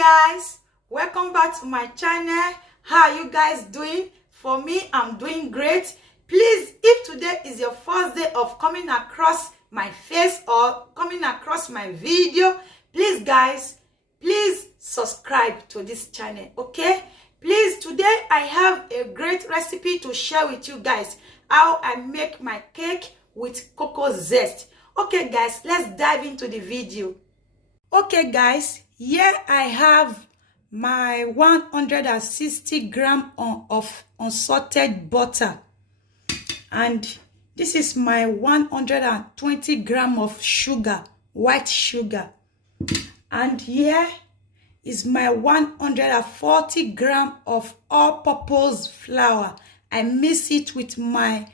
guys, welcome back to my channel. How are you guys doing? For me, I'm doing great. Please, if today is your first day of coming across my face or coming across my video, please guys, please subscribe to this channel, okay? Please, today I have a great recipe to share with you guys, how I make my cake with cocoa zest. Okay guys, let's dive into the video. Okay guys, here I have my 160 gram of unsalted butter, and this is my 120 gram of sugar, white sugar, and here is my 140 gram of all-purpose flour. I mix it with my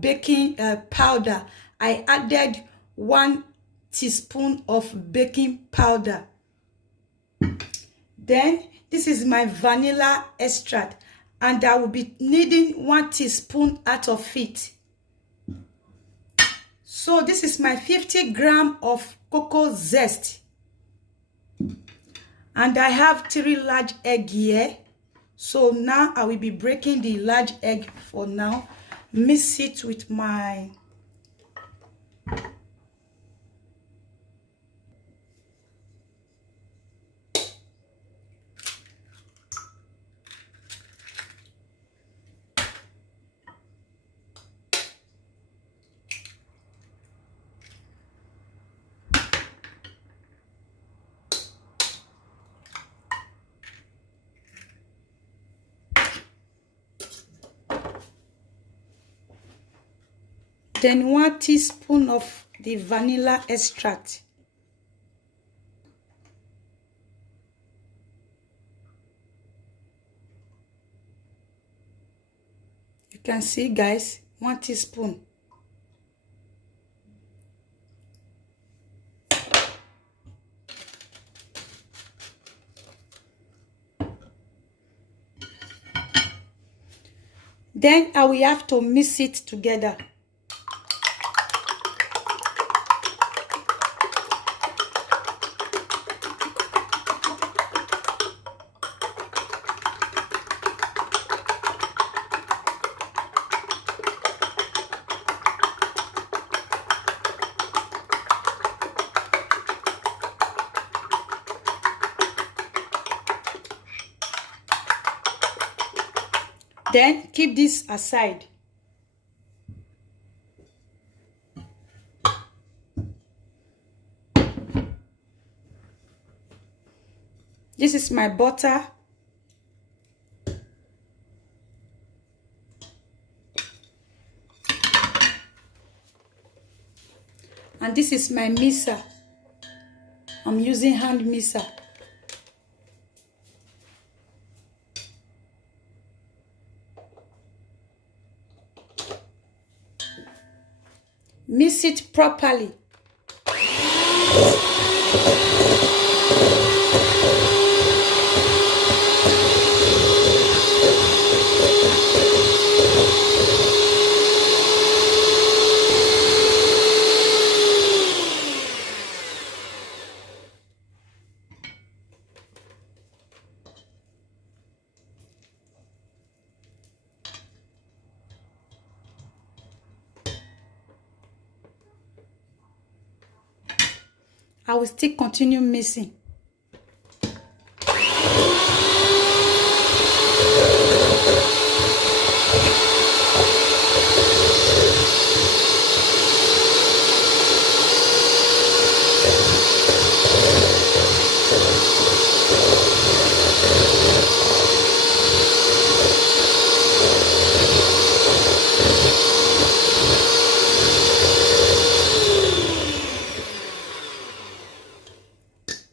baking powder. I added 1 teaspoon of baking powder. Then this is my vanilla extract, and I will be needing 1 teaspoon out of it. So this is my 50 gram of cocoa zest, and I have 3 large egg here. So now I will be breaking the large egg for now. Mix it with my then 1 teaspoon of the vanilla extract. You can see guys, 1 teaspoon. Then I will have to mix it together. Then keep this aside. This is my butter. And this is my mixer. I'm using hand mixer. Mix it properly. I will still continue mixing.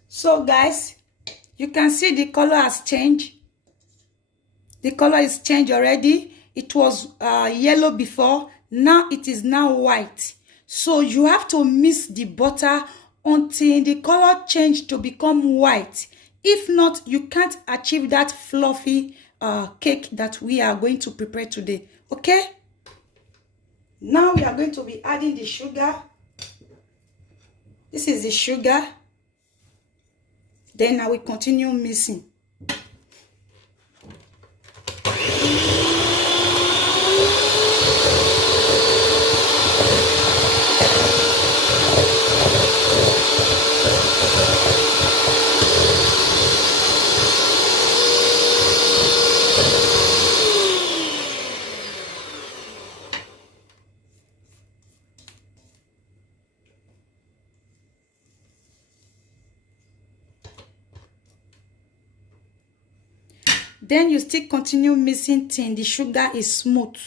So guys, you can see the color has changed. The color is changed already. It was yellow before. Now it is now white. So you have to mix the butter until the color change to become white. If not, you can't achieve that fluffy cake that we are going to prepare today. Okay? Now we are going to be adding the sugar. This is the sugar. Then I will continue mixing. Then you still continue mixing till the sugar is smooth,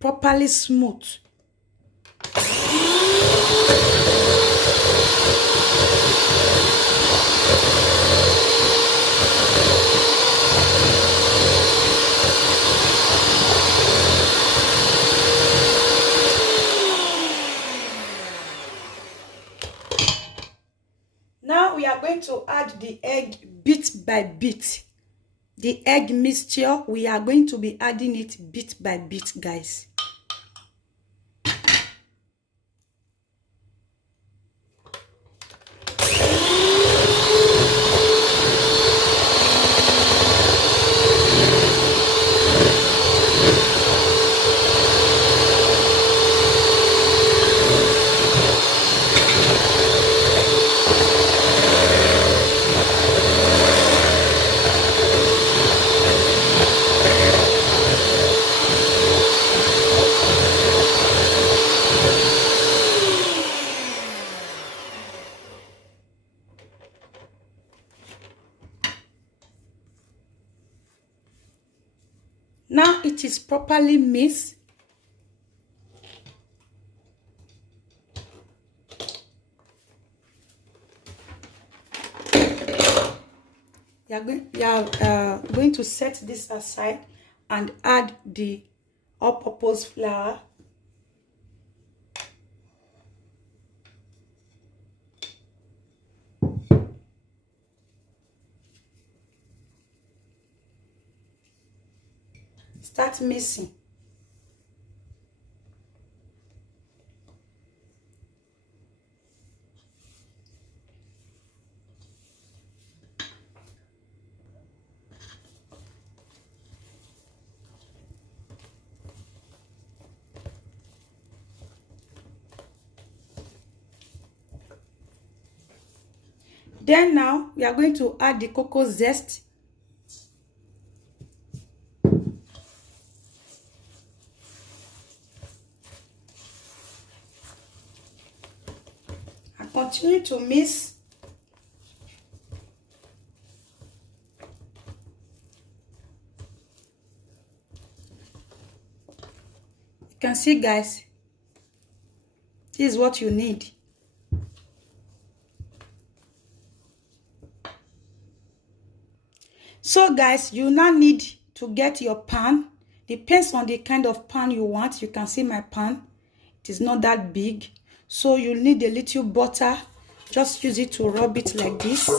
properly smooth. Now we are going to add the egg bit by bit. The egg mixture, we are going to be adding it bit by bit, guys. Now it is properly mixed. You are going to set this aside and add the all-purpose flour. Start mixing. Then now we are going to add the cocoa zest. And continue to mix. You can see, guys, this is what you need. So guys, you now need to get your pan. Depends on the kind of pan you want. You can see my pan, it is not that big, so you need a little butter. Just use it to rub it like this.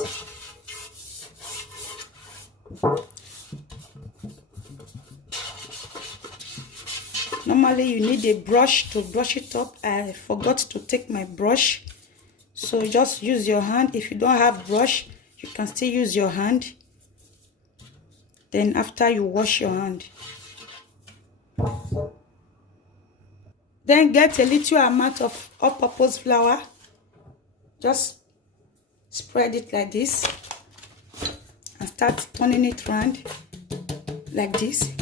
Normally you need a brush to brush it up. I forgot to take my brush, so just use your hand. If you don't have brush, you can still use your hand. Then after you wash your hand, then get a little amount of all-purpose flour. Just spread it like this and start turning it around like this.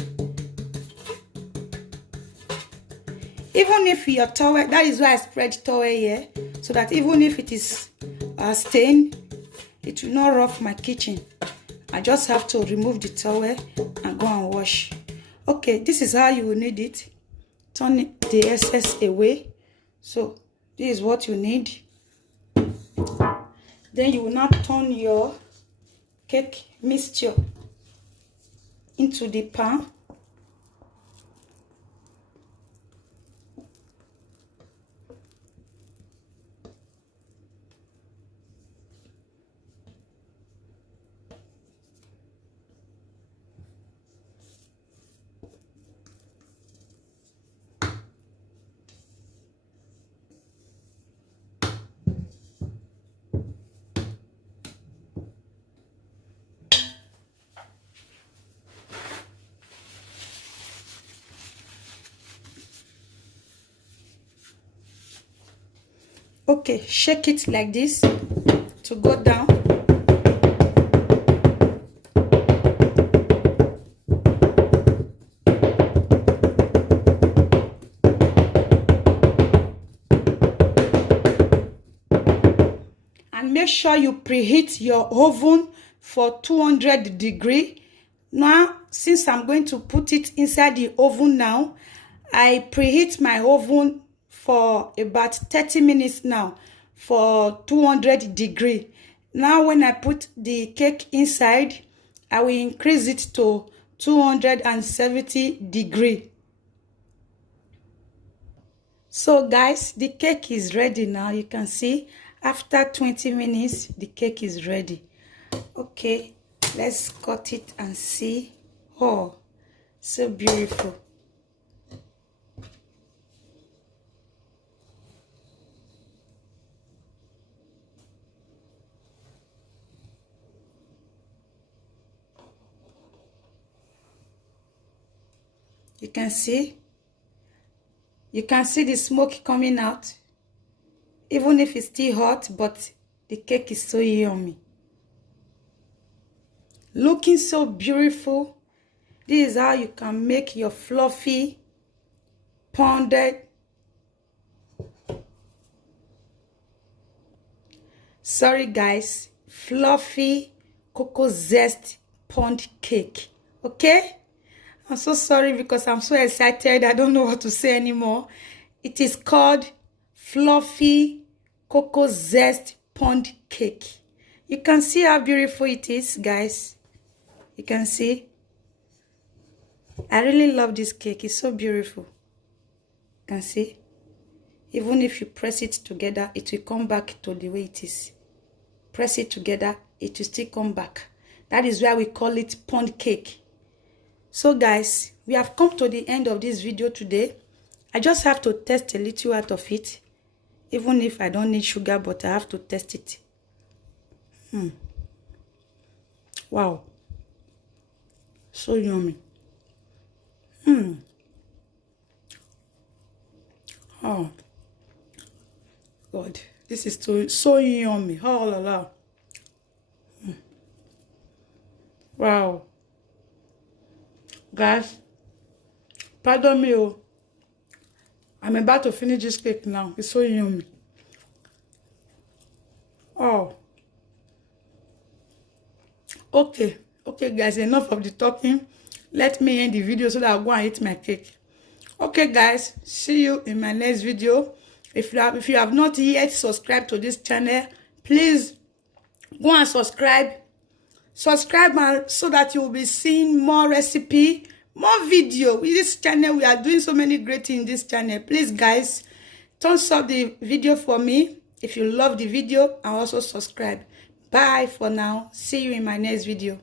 Even if your towel, that is why I spread towel here, so that even if it is stained, it will not rough my kitchen. I just have to remove the towel and go and wash. Okay, this is how you will need it. Turn the excess away. So this is what you need. Then you will now turn your cake mixture into the pan. Okay, shake it like this to go down. And make sure you preheat your oven for 200 degrees. Now, since I'm going to put it inside the oven now, I preheat my oven for about 30 minutes now for 200 degrees. Now, when I put the cake inside, I will increase it to 270 degrees. So guys, the cake is ready now. You can see after 20 minutes, the cake is ready. Okay, let's cut it and see. Oh, so beautiful. You can see the smoke coming out, even if it's still hot, but the cake is so yummy, looking so beautiful. This is how you can make your fluffy pounded, sorry guys, fluffy cocoa zest pound cake. Okay, I'm so sorry because I'm so excited. I don't know what to say anymore. It is called fluffy cocoa zest pound cake. You can see how beautiful it is, guys. You can see. I really love this cake. It's so beautiful. You can see. Even if you press it together, it will come back to the way it is. Press it together, it will still come back. That is why we call it pound cake. So guys, we have come to the end of this video today. I just have to test a little out of it. Even if I don't need sugar, but I have to test it. Wow. So yummy. Oh. God. This is so yummy. Oh la la. Wow. Guys, pardon me, oh. I'm about to finish this cake now. It's so yummy. Oh. Okay. Okay, guys, enough of the talking. Let me end the video so that I'll go and eat my cake. Okay, guys, see you in my next video. If you have not yet subscribed to this channel, please go and subscribe. Subscribe so that you will be seeing more recipe, more video. With this channel, we are doing so many great things in this channel. Please, guys, thumbs up the video for me if you love the video, and also subscribe. Bye for now. See you in my next video.